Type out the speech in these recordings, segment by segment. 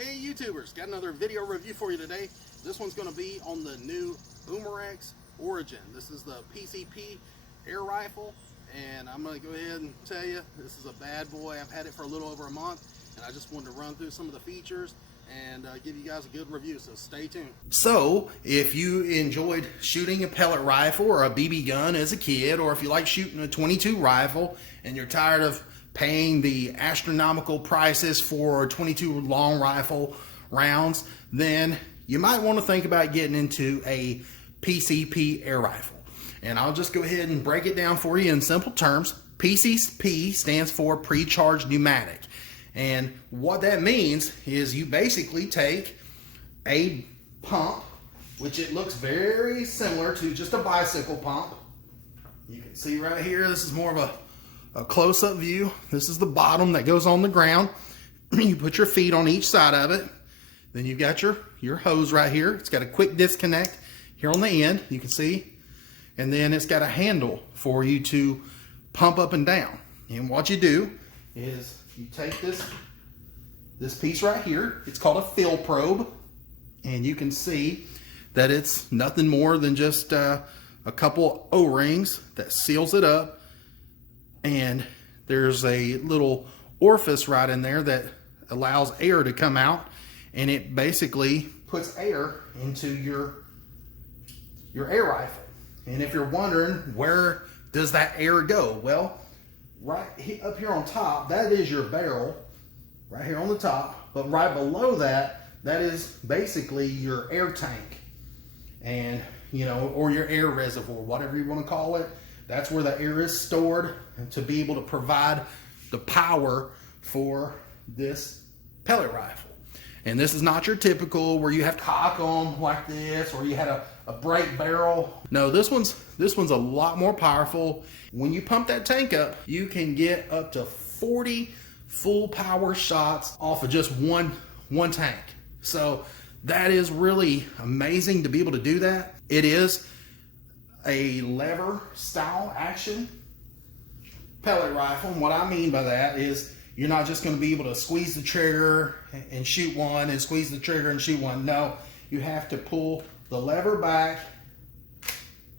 Hey YouTubers, got another video review for you today. This one's going to be on the new Umarex Origin. This is the PCP air rifle, and I'm going to go ahead and tell you this is a bad boy. I've had it for a little over a month, and I just wanted to run through some of the features and give you guys a good review, so stay tuned. So if you enjoyed shooting a pellet rifle or a BB gun as a kid, or if you like shooting a 22 rifle and you're tired of paying the astronomical prices for 22 long rifle rounds, then you might want to think about getting into a PCP air rifle. And I'll just go ahead and break it down for you in simple terms. PCP stands for Pre-Charged Pneumatic. And what that means is you basically take a pump, which it looks very similar to just a bicycle pump. You can see right here, this is more of a close-up view. This is the bottom that goes on the ground. You put your feet on each side of it. Then you've got your hose right here. It's got a quick disconnect here on the end, you can see. And then it's got a handle for you to pump up and down. And what you do is you take this piece right here. It's called a fill probe. And you can see that it's nothing more than just a couple O-rings that seals it up. And there's a little orifice right in there that allows air to come out, and it basically puts air into your air rifle. And if you're wondering, where does that air go? Well, right up here on top, that is your barrel right here on the top, but right below that, that is basically your air tank, and or your air reservoir, whatever you want to call it. That's where the air is stored to be able to provide the power for this pellet rifle. And this is not your typical where you have to cock them like this, or you had a break barrel. No, this one's a lot more powerful. When you pump that tank up, you can get up to 40 full power shots off of just one tank. So that is really amazing to be able to do that. It is a lever style action pellet rifle, and what I mean by that is you're not just going to be able to squeeze the trigger and shoot one and squeeze the trigger and shoot one. No, you have to pull the lever back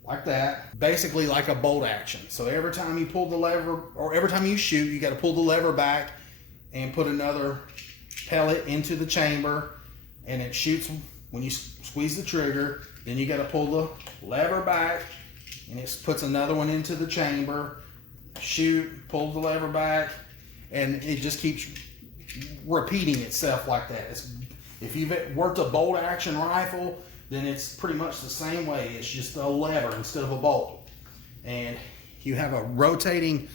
like that, basically like a bolt action. So every time you pull the lever, or every time you shoot, you got to pull the lever back and put another pellet into the chamber, and it shoots when you squeeze the trigger. Then you got to pull the lever back, and it puts another one into the chamber. Shoot, pull the lever back, and it just keeps repeating itself like that. If you've worked a bolt action rifle, then it's pretty much the same way. It's just a lever instead of a bolt. And you have a rotating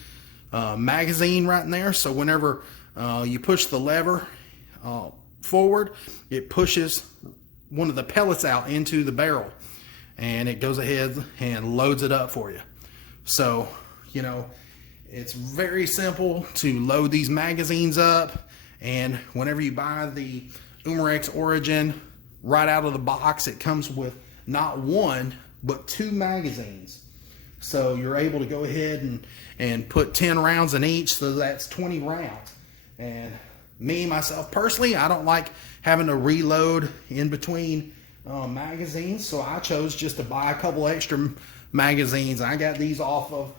magazine right in there, so whenever you push the lever forward, it pushes one of the pellets out into the barrel, and it goes ahead and loads it up for you. So it's very simple to load these magazines up. And whenever you buy the Umarex Origin right out of the box, it comes with not one but 2 magazines. So you're able to go ahead and put 10 rounds in each, so that's 20 rounds. And myself personally, I don't like having to reload in between magazines, so I chose just to buy a couple extra magazines. I got these off of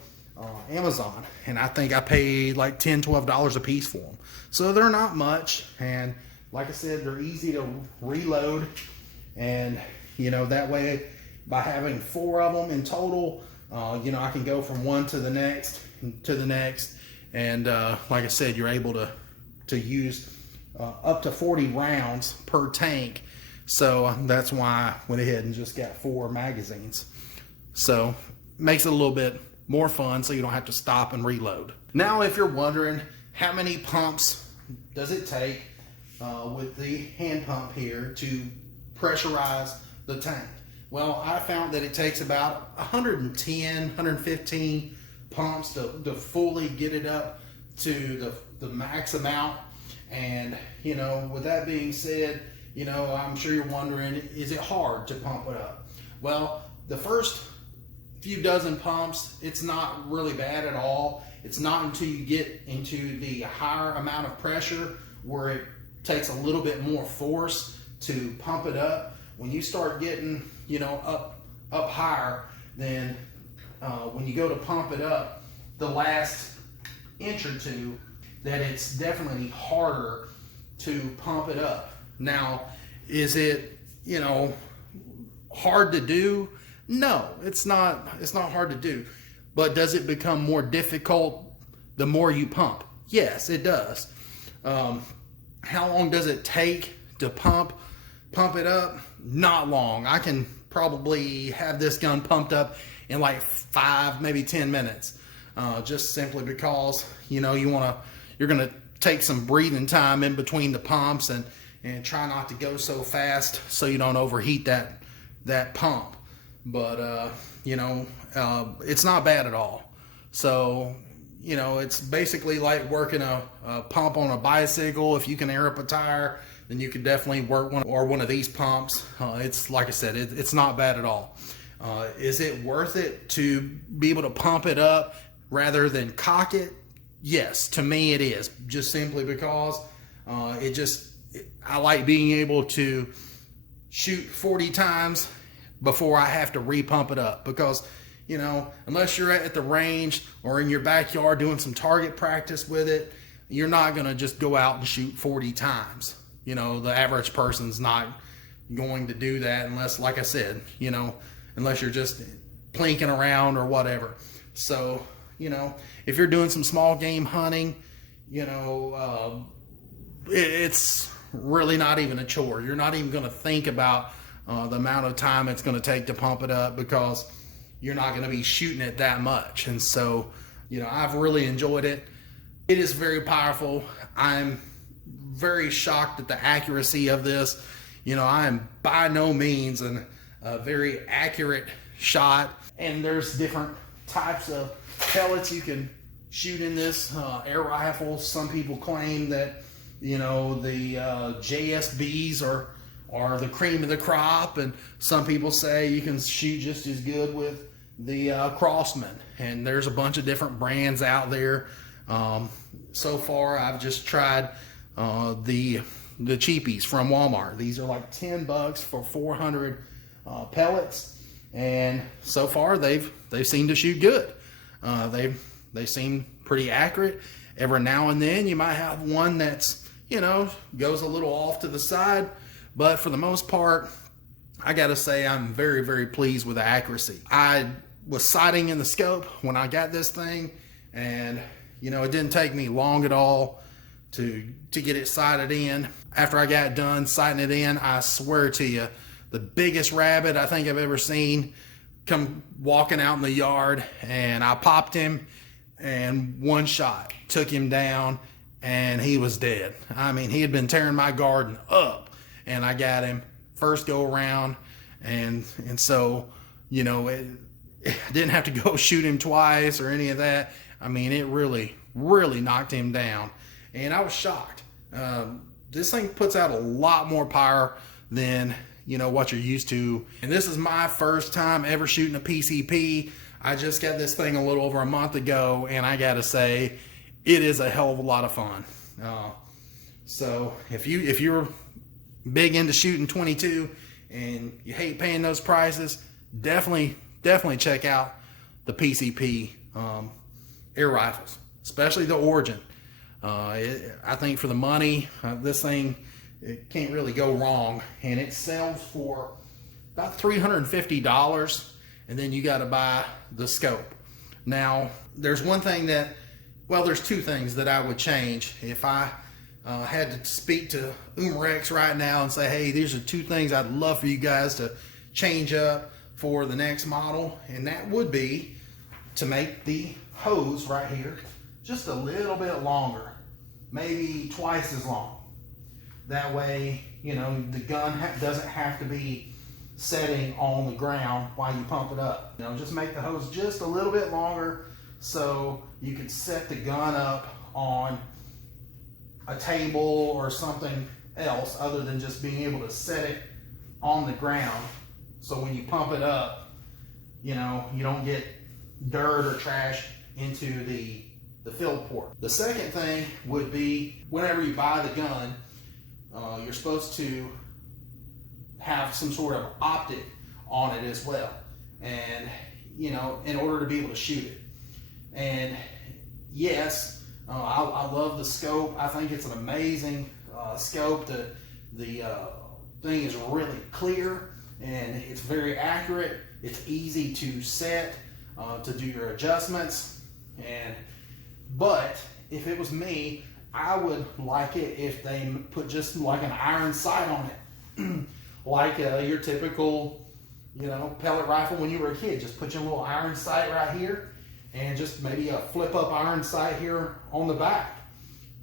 Amazon, and I think I paid like $10–12 a piece for them. So they're not much, and like I said, they're easy to reload. And that way, by having 4 of them in total, I can go from one to the next and like I said, you're able to use up to 40 rounds per tank. So that's why I went ahead and just got 4 magazines. So makes it a little bit more fun, so you don't have to stop and reload. Now, if you're wondering how many pumps does it take with the hand pump here to pressurize the tank, well, I found that it takes about 110, 115 pumps to fully get it up to the max amount. And with that being said, I'm sure you're wondering, is it hard to pump it up? Well, the first few dozen pumps, it's not really bad at all. It's not until you get into the higher amount of pressure where it takes a little bit more force to pump it up. When you start getting, you know, up higher, then when you go to pump it up the last inch or two, that it's definitely harder to pump it up. Now, is it, you know, hard to do? No, it's not hard to do. But does it become more difficult the more you pump? Yes, it does. How long does it take to pump it up? Not long. I can probably have this gun pumped up in like 5, maybe 10 minutes. Just simply because, you know, you're gonna take some breathing time in between the pumps and try not to go so fast so you don't overheat that pump. But you know, it's not bad at all. So, you know, it's basically like working a pump on a bicycle. If you can air up a tire, then you could definitely work one of these pumps. It's like I said, it's not bad at all. Is it worth it to be able to pump it up rather than cock it? Yes, to me it is. Just simply because I like being able to shoot 40 times before I have to repump it up. Because, you know, unless you're at the range or in your backyard doing some target practice with it, you're not going to just go out and shoot 40 times. You know, the average person's not going to do that unless, like I said, you know, unless you're just plinking around or whatever. So, you know, if you're doing some small game hunting, you know, it's really not even a chore. You're not even going to think about the amount of time it's going to take to pump it up, because you're not going to be shooting it that much. And so, you know, I've really enjoyed it. It is very powerful. I'm very shocked at the accuracy of this. You know, I am by no means a very accurate shot. And there's different types of pellets you can shoot in this air rifle. Some people claim that, you know, the JSBs are the cream of the crop, and some people say you can shoot just as good with the Crossman. And there's a bunch of different brands out there. So far, I've just tried the cheapies from Walmart. These are like $10 for 400 pellets, and so far they've seemed to shoot good. They seem pretty accurate. Every now and then you might have one that's, you know, goes a little off to the side, but for the most part, I gotta say I'm very, very pleased with the accuracy. I was sighting in the scope when I got this thing, and you know, it didn't take me long at all to get it sighted in. After I got done sighting it in, I swear to you, the biggest rabbit I think I've ever seen come walking out in the yard, and I popped him, and one shot took him down, and he was dead. I mean, he had been tearing my garden up, and I got him first go around, and so, you know, I didn't have to go shoot him twice or any of that. I mean, it really, really knocked him down, and I was shocked. This thing puts out a lot more power than, you know, what you're used to. And this is my first time ever shooting a PCP. I just got this thing a little over a month ago, and I gotta say, it is a hell of a lot of fun. So if you're big into shooting 22 and you hate paying those prices, definitely check out the PCP air rifles, especially the Origin. I think for the money, this thing, it can't really go wrong, and it sells for about $350, and then you got to buy the scope. Now, there's one thing that, well, there's two things that I would change if I had to speak to Umarex right now and say, hey, these are two things I'd love for you guys to change up for the next model, and that would be to make the hose right here just a little bit longer, maybe twice as long. That way, you know, the gun doesn't have to be setting on the ground while you pump it up. You know, just make the hose just a little bit longer so you can set the gun up on a table or something else other than just being able to set it on the ground. So when you pump it up, you know, you don't get dirt or trash into the fill port. The second thing would be, whenever you buy the gun, you're supposed to have some sort of optic on it as well, and you know, in order to be able to shoot it. And yes, I love the scope. I think it's an amazing scope. The thing is really clear and it's very accurate. It's easy to set, to do your adjustments. But if it was me, I would like it if they put just like an iron sight on it, like your typical, you know, pellet rifle when you were a kid. Just put your little iron sight right here, and just maybe a flip up iron sight here on the back.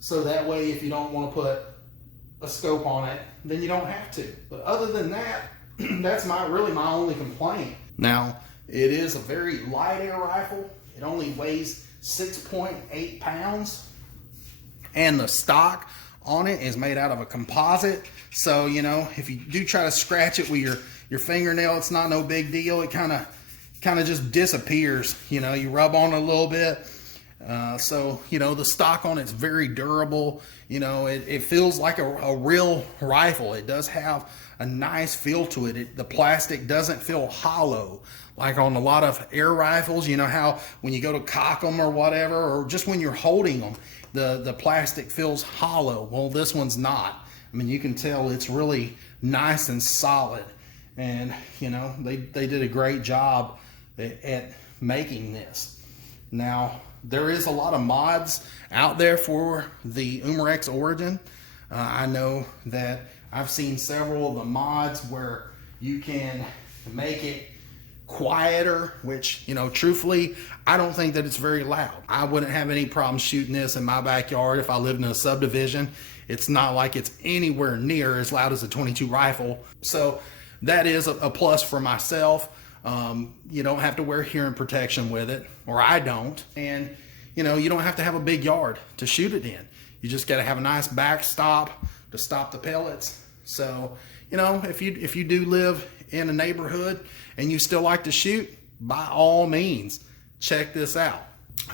So that way, if you don't want to put a scope on it, then you don't have to. But other than that, that's really my only complaint. Now, it is a very light air rifle. It only weighs 6.8 pounds. And the stock on it is made out of a composite. So, you know, if you do try to scratch it with your fingernail, it's not no big deal. It kind of just disappears. You know, you rub on it a little bit. So, you know, the stock on it's very durable. You know, it feels like a real rifle. It does have a nice feel to it. The plastic doesn't feel hollow like on a lot of air rifles. You know how when you go to cock them or whatever, or just when you're holding them, the plastic feels hollow. Well, this one's not. I mean, you can tell it's really nice and solid. And, you know, they did a great job at making this. Now, there is a lot of mods out there for the Umarex Origin. I know that I've seen several of the mods where you can make it quieter, which, you know, truthfully, I don't think that it's very loud. I wouldn't have any problem shooting this in my backyard if I lived in a subdivision. It's not like it's anywhere near as loud as a 22 rifle. So that is a plus for myself. You don't have to wear hearing protection with it, or I don't. And, you know, you don't have to have a big yard to shoot it in. You just got to have a nice backstop to stop the pellets. So, you know, if you do live in a neighborhood and you still like to shoot, by all means, check this out.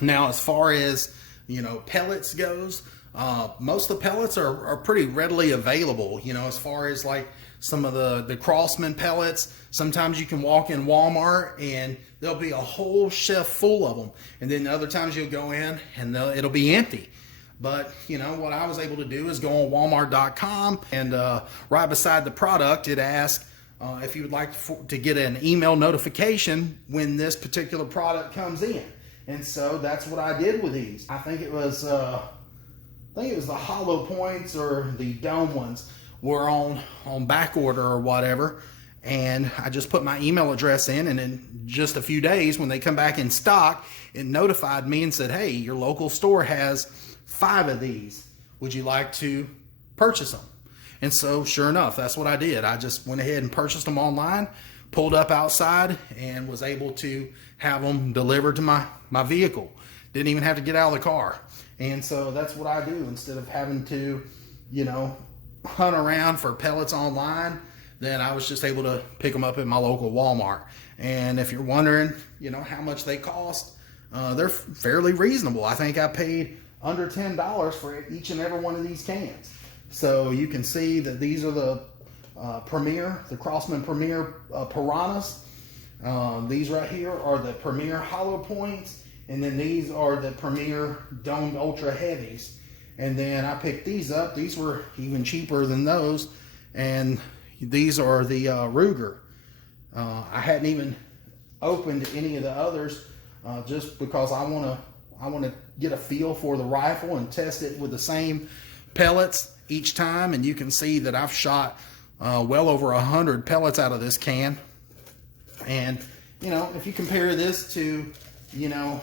Now, as far as, you know, pellets goes, most of the pellets are pretty readily available. You know, as far as like some of the Crosman pellets, sometimes you can walk in Walmart and there'll be a whole shelf full of them. And then other times you'll go in and it'll be empty. But, you know, what I was able to do is go on walmart.com, and right beside the product, it asks if you would like to get an email notification when this particular product comes in. And so that's what I did with these. I think it was the hollow points or the dome ones were on back order or whatever. And I just put my email address in, and in just a few days when they come back in stock, it notified me and said, hey, your local store has 5 of these. Would you like to purchase them? And so sure enough, that's what I did. I just went ahead and purchased them online, pulled up outside, and was able to have them delivered to my vehicle. Didn't even have to get out of the car. And so that's what I do instead of having to, you know, hunt around for pellets online. Then I was just able to pick them up at my local Walmart. And if you're wondering, you know, how much they cost, they're fairly reasonable. I think I paid under $10 for each and every one of these cans. So you can see that these are the the Crosman Premier Piranhas. These right here are the Premier Hollow Points, and then these are the Premier Domed Ultra Heavies. And then I picked these up. These were even cheaper than those, and these are the Ruger. I hadn't even opened any of the others just because I want to get a feel for the rifle and test it with the same pellets each time. And you can see that I've shot well over 100 pellets out of this can. And you know, if you compare this to, you know,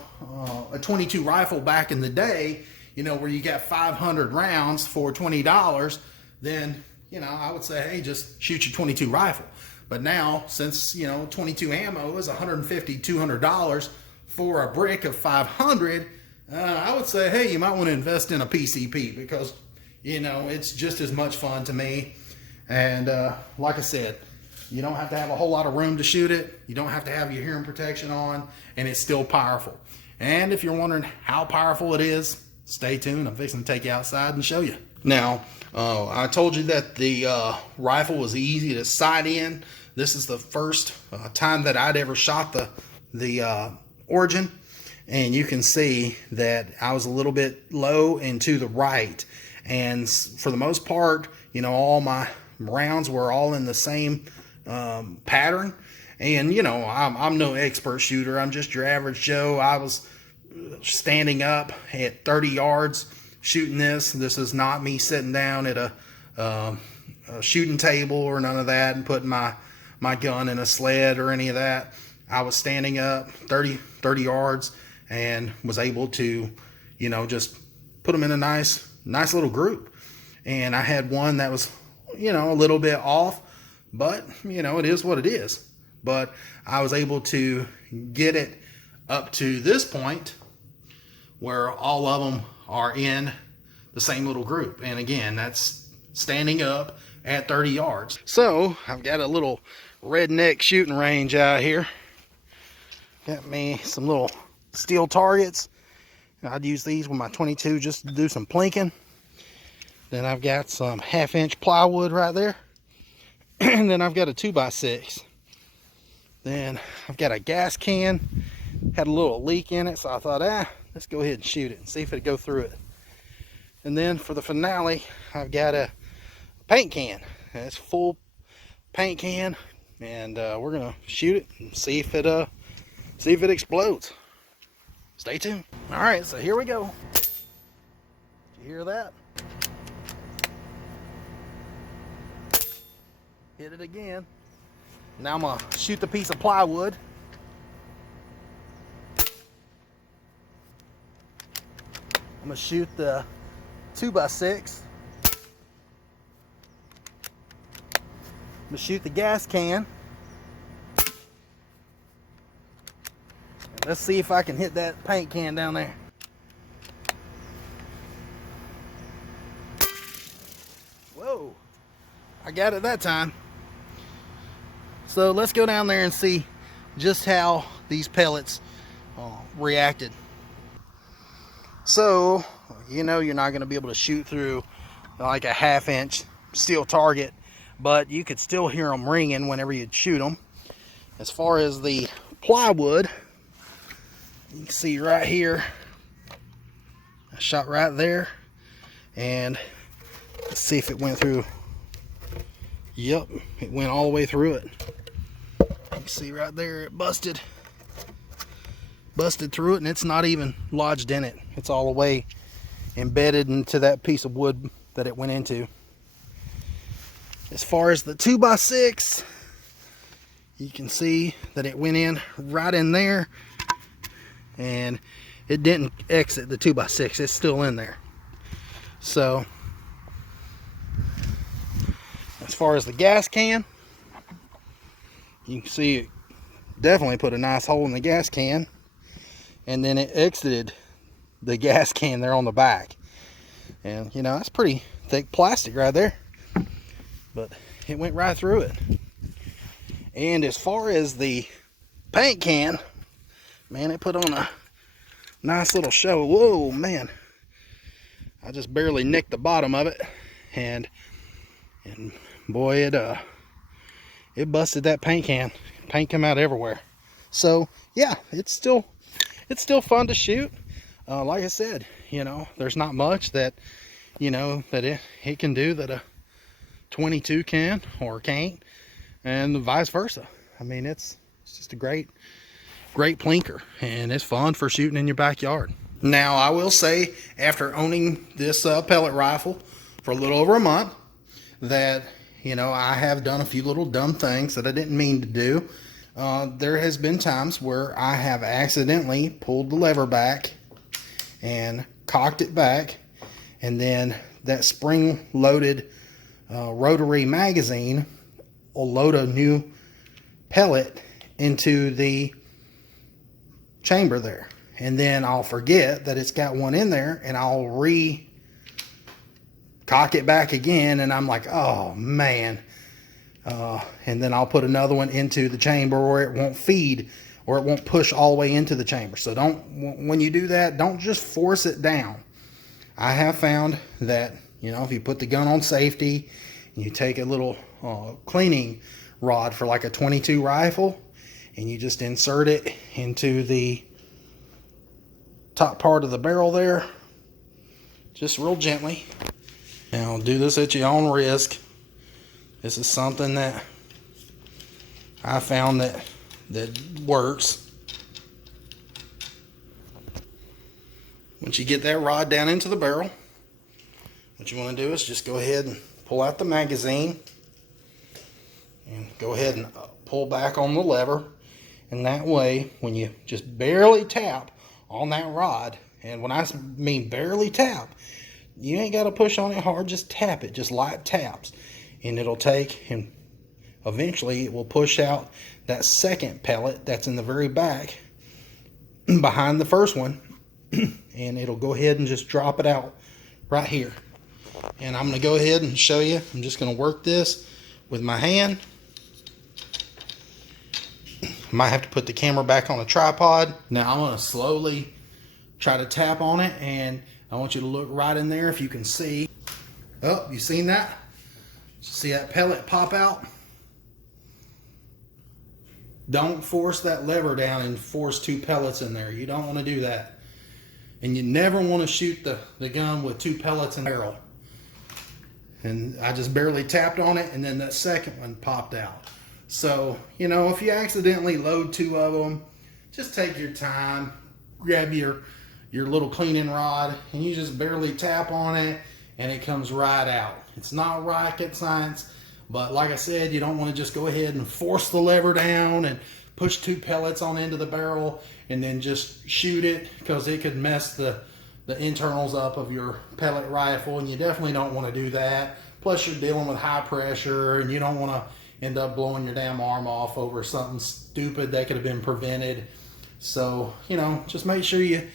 a 22 rifle back in the day, you know, where you got 500 rounds for $20, then, you know, I would say, hey, just shoot your 22 rifle. But now, since, you know, 22 ammo is $150, $200 for a brick of 500, I would say, hey, you might want to invest in a PCP, because, you know, it's just as much fun to me. And like I said, you don't have to have a whole lot of room to shoot it. You don't have to have your hearing protection on, and it's still powerful. And if you're wondering how powerful it is, stay tuned. I'm fixing to take you outside and show you. Now, I told you that the rifle was easy to sight in. This is the first time that I'd ever shot the Origin, and you can see that I was a little bit low and to the right. And for the most part, you know, all my rounds were all in the same pattern. And you know, I'm no expert shooter. I'm just your average Joe. I was standing up at 30 yards shooting this. This is not me sitting down at a shooting table or none of that and putting my gun in a sled or any of that. I was standing up 30 yards and was able to, you know, just put them in a nice little group. And I had one that was, you know, a little bit off, but you know, it is what it is. But I was able to get it up to this point where all of them are in the same little group. And again, that's standing up at 30 yards. So I've got a little redneck shooting range out here. Got me some little steel targets. I'd use these with my 22 just to do some plinking. Then I've got some 1/2-inch plywood right there. And then I've got a 2x6. Then I've got a gas can. Had a little leak in it, so I thought, let's go ahead and shoot it and see if it'd go through it. And then for the finale, I've got a paint can. It's full paint can, and we're gonna shoot it and see if it explodes. Stay tuned. All right, so here we go. Did you hear that? Hit it again. Now I'm gonna shoot the piece of plywood. I'm gonna shoot the 2x6. I'm gonna shoot the gas can. And let's see if I can hit that paint can down there. Whoa, I got it that time. So let's go down there and see just how these pellets reacted. So, you know, you're not going to be able to shoot through like a 1/2-inch steel target, but you could still hear them ringing whenever you'd shoot them. As far as the plywood, you can see right here, I shot right there, and let's see if it went through. Yep, it went all the way through it. You can see right there, it busted through it, and it's not even lodged in it. It's all the way embedded into that piece of wood that it went into. As far as the 2x6, you can see that it went in right in there, and it didn't exit the 2x6. It's still in there. So as far as the gas can, you can see it definitely put a nice hole in the gas can, and then it exited the gas can there on the back. And you know, that's pretty thick plastic right there, but it went right through it. And as far as the paint can, man, it put on a nice little show. Whoa, man, I just barely nicked the bottom of it, and boy, it busted that paint can. Paint came out everywhere. So yeah, it's still fun to shoot. Like I said, you know, there's not much that, you know, that it can do that a 22 can or can't, and vice versa. I mean, it's just a great plinker, and it's fun for shooting in your backyard. Now, I will say, after owning this pellet rifle for a little over a month, that, you know, I have done a few little dumb things that I didn't mean to do. There has been times where I have accidentally pulled the lever back and cocked it back, and then that spring-loaded rotary magazine will load a new pellet into the chamber there, and then I'll forget that it's got one in there, and I'll cock it back again, and I'm like, oh man. And then I'll put another one into the chamber where it won't feed, or it won't push all the way into the chamber. So when you do that, don't just force it down. I have found that You know, if you put the gun on safety and you take a little cleaning rod for like a 22 rifle and you just insert it into the top part of the barrel there, just real gently. Now do this at your own risk. This is something that I found that works. Once you get that rod down into the barrel, what you want to do is just go ahead and pull out the magazine and go ahead and pull back on the lever, and that way when you just barely tap on that rod, and when I mean barely tap, you ain't got to push on it hard, just tap it, just light taps, and it'll take, and eventually it will push out that second pellet that's in the very back behind the first one, and it'll go ahead and just drop it out right here. And I'm going to go ahead and show you. I'm just going to work this with my hand. Might have to put the camera back on a tripod. Now I'm going to slowly try to tap on it, and I want you to look right in there if you can see. Oh, you seen that? See that pellet pop out? Don't force that lever down and force 2 pellets in there. You don't want to do that. And you never want to shoot the gun with 2 pellets in the barrel. And I just barely tapped on it, and then that second one popped out. So, you know, if you accidentally load 2 of them, just take your time, grab your little cleaning rod, and you just barely tap on it, and it comes right out. It's not rocket science, but like I said, you don't want to just go ahead and force the lever down and push 2 pellets on into the barrel and then just shoot it, because it could mess the internals up of your pellet rifle, and you definitely don't want to do that. Plus you're dealing with high pressure, and you don't want to end up blowing your damn arm off over something stupid that could have been prevented. So, you know, just make sure you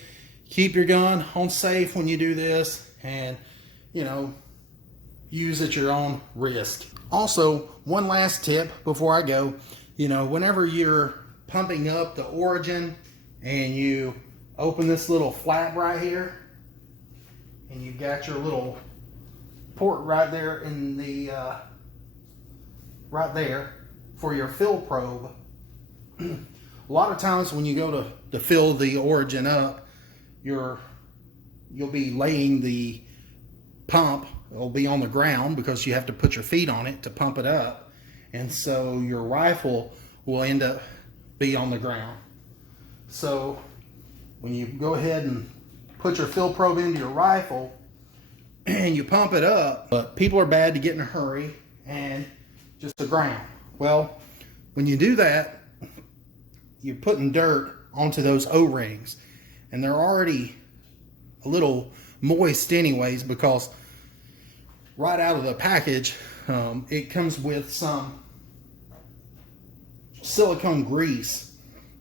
keep your gun on safe when you do this, and, you know, use at your own risk. Also, one last tip before I go. You know, whenever you're pumping up the Origin and you open this little flap right here, and you've got your little port right there in the right there for your fill probe. A lot of times when you go to fill the Origin up, you'll be laying the pump. It'll be on the ground because you have to put your feet on it to pump it up, and so your rifle will end up be on the ground. So when you go ahead and put your fill probe into your rifle and you pump it up, but people are bad to get in a hurry and just the ground. Well, when you do that, you're putting dirt onto those O-rings, and they're already a little moist anyways, because right out of the package, it comes with some silicone grease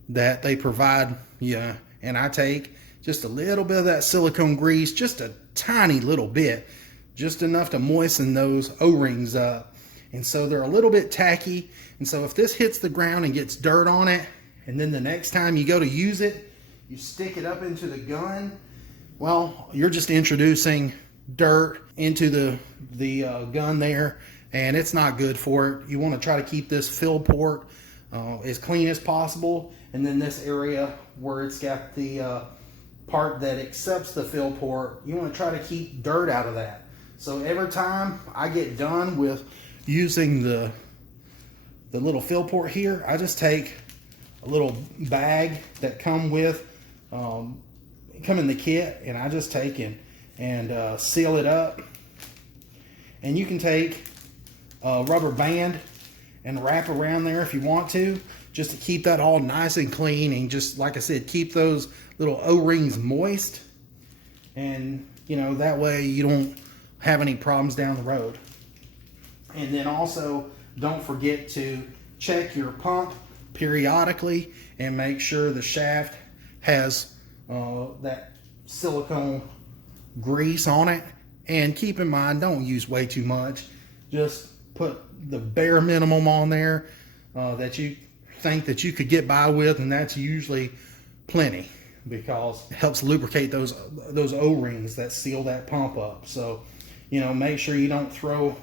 that they provide you, and I take just a little bit of that silicone grease, just a tiny little bit, just enough to moisten those O-rings up. And so they're a little bit tacky, and so if this hits the ground and gets dirt on it, and then the next time you go to use it, you stick it up into the gun, well, you're just introducing dirt into the gun there, and it's not good for it. You want to try to keep this fill port as clean as possible, and then this area where it's got the part that accepts the fill port, you want to try to keep dirt out of that. So every time I get done with using the little fill port here, I just take a little bag that come in the kit, and I just take and seal it up. And you can take a rubber band and wrap around there if you want to, just to keep that all nice and clean, and just, like I said, keep those little O-rings moist, and you know, that way you don't have any problems down the road. And then also, don't forget to check your pump periodically and make sure the shaft has that silicone grease on it. And keep in mind, don't use way too much. Just put the bare minimum on there that you think that you could get by with, and that's usually plenty, because it helps lubricate those O-rings that seal that pump up. So, you know, make sure you don't throw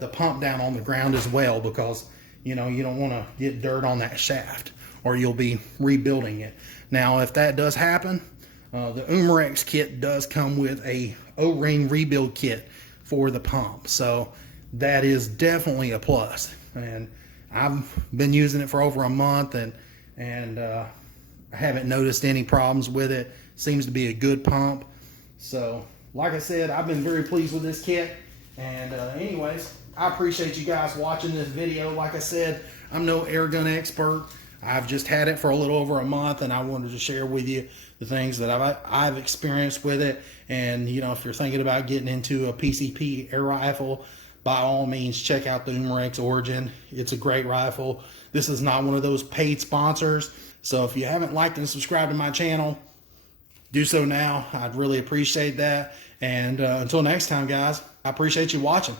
the pump down on the ground as well, because you know you don't want to get dirt on that shaft, or you'll be rebuilding it. Now if that does happen, the Umarex kit does come with a O-ring rebuild kit for the pump, so that is definitely a plus. And I've been using it for over a month, and I haven't noticed any problems with it. Seems to be a good pump. So like I said, I've been very pleased with this kit. And anyways, I appreciate you guys watching this video. Like I said, I'm no air gun expert. I've just had it for a little over a month, and I wanted to share with you the things that I've experienced with it. And you know, if you're thinking about getting into a PCP air rifle, by all means check out the Umarex Origin. It's a great rifle. This is not one of those paid sponsors, so if you haven't liked and subscribed to my channel, do so now. I'd really appreciate that. And until next time, guys, I appreciate you watching.